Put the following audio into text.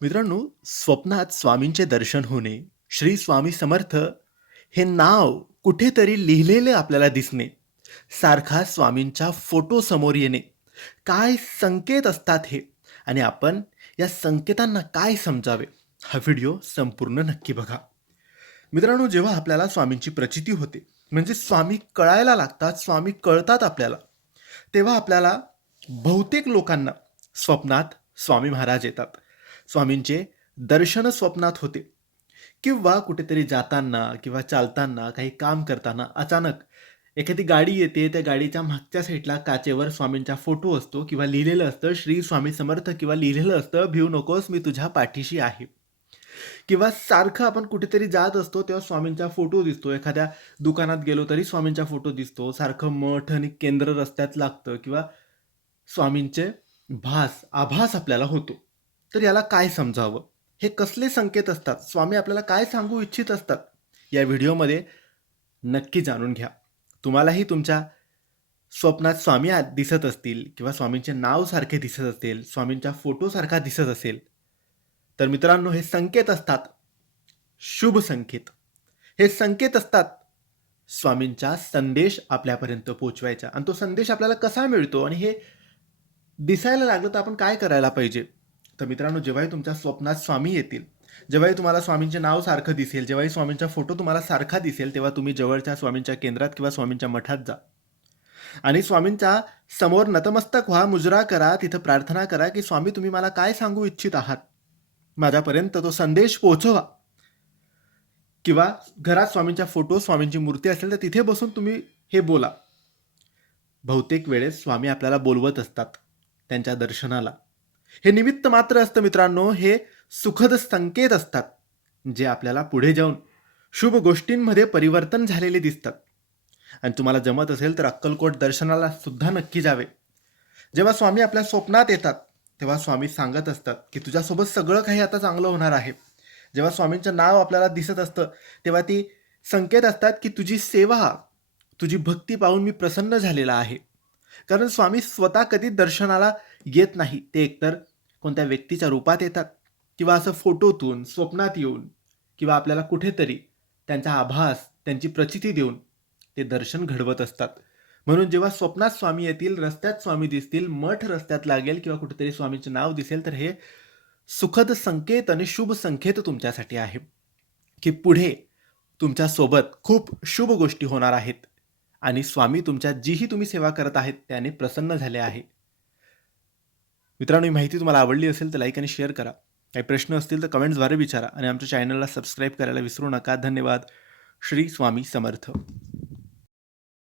मित्रांनो स्वप्नात स्वामींचे दर्शन होणे श्री स्वामी समर्थ हे नाव कुठेतरी लिहिलेले आपल्याला दिसणे सारखा स्वामींच्या फोटो समोर येणे. काय संकेत असतात हे? आणि आपण या संकेतांना काय समजावे? हा व्हिडिओ संपूर्ण नक्की बघा. मित्रांनो जेव्हा आपल्याला स्वामींची प्रचिती होते म्हणजे स्वामी कळायला लागतात स्वामी कळतात आपल्याला तेव्हा आपल्याला बहुतेक लोकांना स्वप्नात स्वामी महाराज येतात. स्वामींचे दर्शन स्वप्नात होते. किंवा कुठेतरी जाताना किंवा चालताना काही काम करताना अचानक एखादी गाडी येते त्या गाडीच्या मागच्या साईडला काचेवर स्वामींचा फोटो असतो किंवा लिहिलेलं असतं श्री स्वामी समर्थ किंवा लिहिलेलं असतं भिऊ नकोस मी तुझ्या पाठीशी आहे. किंवा सारखं आपण कुठेतरी जात असतो तेव्हा स्वामींचा फोटो दिसतो. एखाद्या दुकानात गेलो तरी स्वामींचा फोटो दिसतो. सारखं मठ आणि केंद्र रस्त्यात लागतं किंवा स्वामींचे भास आभास आपल्याला होतो. तर याला काय समजावं? हे कसले संकेत असतात? स्वामी आपल्याला काय सांगू इच्छित असतात? या व्हिडिओमध्ये नक्की जाणून घ्या. तुम्हालाही तुमच्या स्वप्नात स्वामी दिसत असतील किंवा स्वामींचे नाव सारखे दिसत असेल स्वामींच्या फोटोसारखा दिसत असेल तर मित्रांनो हे संकेत असतात. शुभ संकेत. हे संकेत असतात स्वामींचा संदेश आपल्यापर्यंत पोचवायचा आणि तो संदेश आपल्याला कसा मिळतो? आणि हे दिसायला लागलं तर आपण काय करायला पाहिजे? तर मित्रांनो जेव्हाही तुमच्या स्वप्नात स्वामी येतील जेव्हाही तुम्हाला स्वामींचे नाव सारखं दिसेल जेव्हाही स्वामींचा फोटो तुम्हाला सारखा दिसेल तेव्हा तुम्ही जवळच्या स्वामींच्या केंद्रात किंवा स्वामींच्या मठात जा. आणि स्वामींच्या समोर नतमस्तक व्हा मुजरा करा तिथं प्रार्थना करा की स्वामी तुम्ही मला काय सांगू इच्छित आहात? माझ्यापर्यंत तो संदेश पोहोचवा. किंवा घरात स्वामींचा फोटो स्वामींची मूर्ती असेल तर तिथे बसून तुम्ही हे बोला. बहुतेक वेळेस स्वामी आपल्याला बोलवत असतात त्यांच्या दर्शनाला. हे निमित्त मात्र असतं मित्रांनो हे सुखद संकेत असतात जे आपल्याला पुढे जाऊन शुभ गोष्टींमध्ये परिवर्तन झालेले दिसतात. आणि तुम्हाला जमत असेल तर अक्कलकोट दर्शनाला सुद्धा नक्की जावे. जेव्हा स्वामी आपल्या स्वप्नात येतात तेव्हा स्वामी सांगत असतात की तुझ्यासोबत सगळं काही आता चांगलं होणार आहे. जेव्हा स्वामींचं नाव आपल्याला दिसत असतं तेव्हा ती संकेत असतात की तुझी सेवा तुझी भक्ती पाहून मी प्रसन्न झालेला आहे. कारण स्वामी स्वतः कधी दर्शनाला येत नाही. ते एकतर कोणत्या व्यक्तीच्या रूपात येतात किंवा असं फोटोतून स्वप्नात येऊन किंवा आपल्याला कुठेतरी त्यांचा आभास त्यांची प्रचिती देऊन ते दर्शन घडवत असतात. म्हणून जेव्हा स्वप्नात स्वामी येतील रस्त्यात स्वामी दिसतील मठ रस्त्यात लागेल किंवा कुठेतरी स्वामीचे नाव दिसेल तर हे सुखद संकेत आणि शुभ संकेत तुमच्यासाठी आहे. की पुढे तुमच्यासोबत खूप शुभ गोष्टी होणार आहेत. आणि स्वामी तुमच्या जीही तुम्ही सेवा करत आहेत त्याने प्रसन्न झाले आहे. मित्रांनो ही माहिती तुम्हाला आवडली असेल तर लाईक आणि शेअर करा. काही प्रश्न असतील तर कमेंट्सद्वारे विचारा आणि आमच्या चॅनलला सबस्क्राईब करायला विसरू नका. धन्यवाद. श्री स्वामी समर्थ.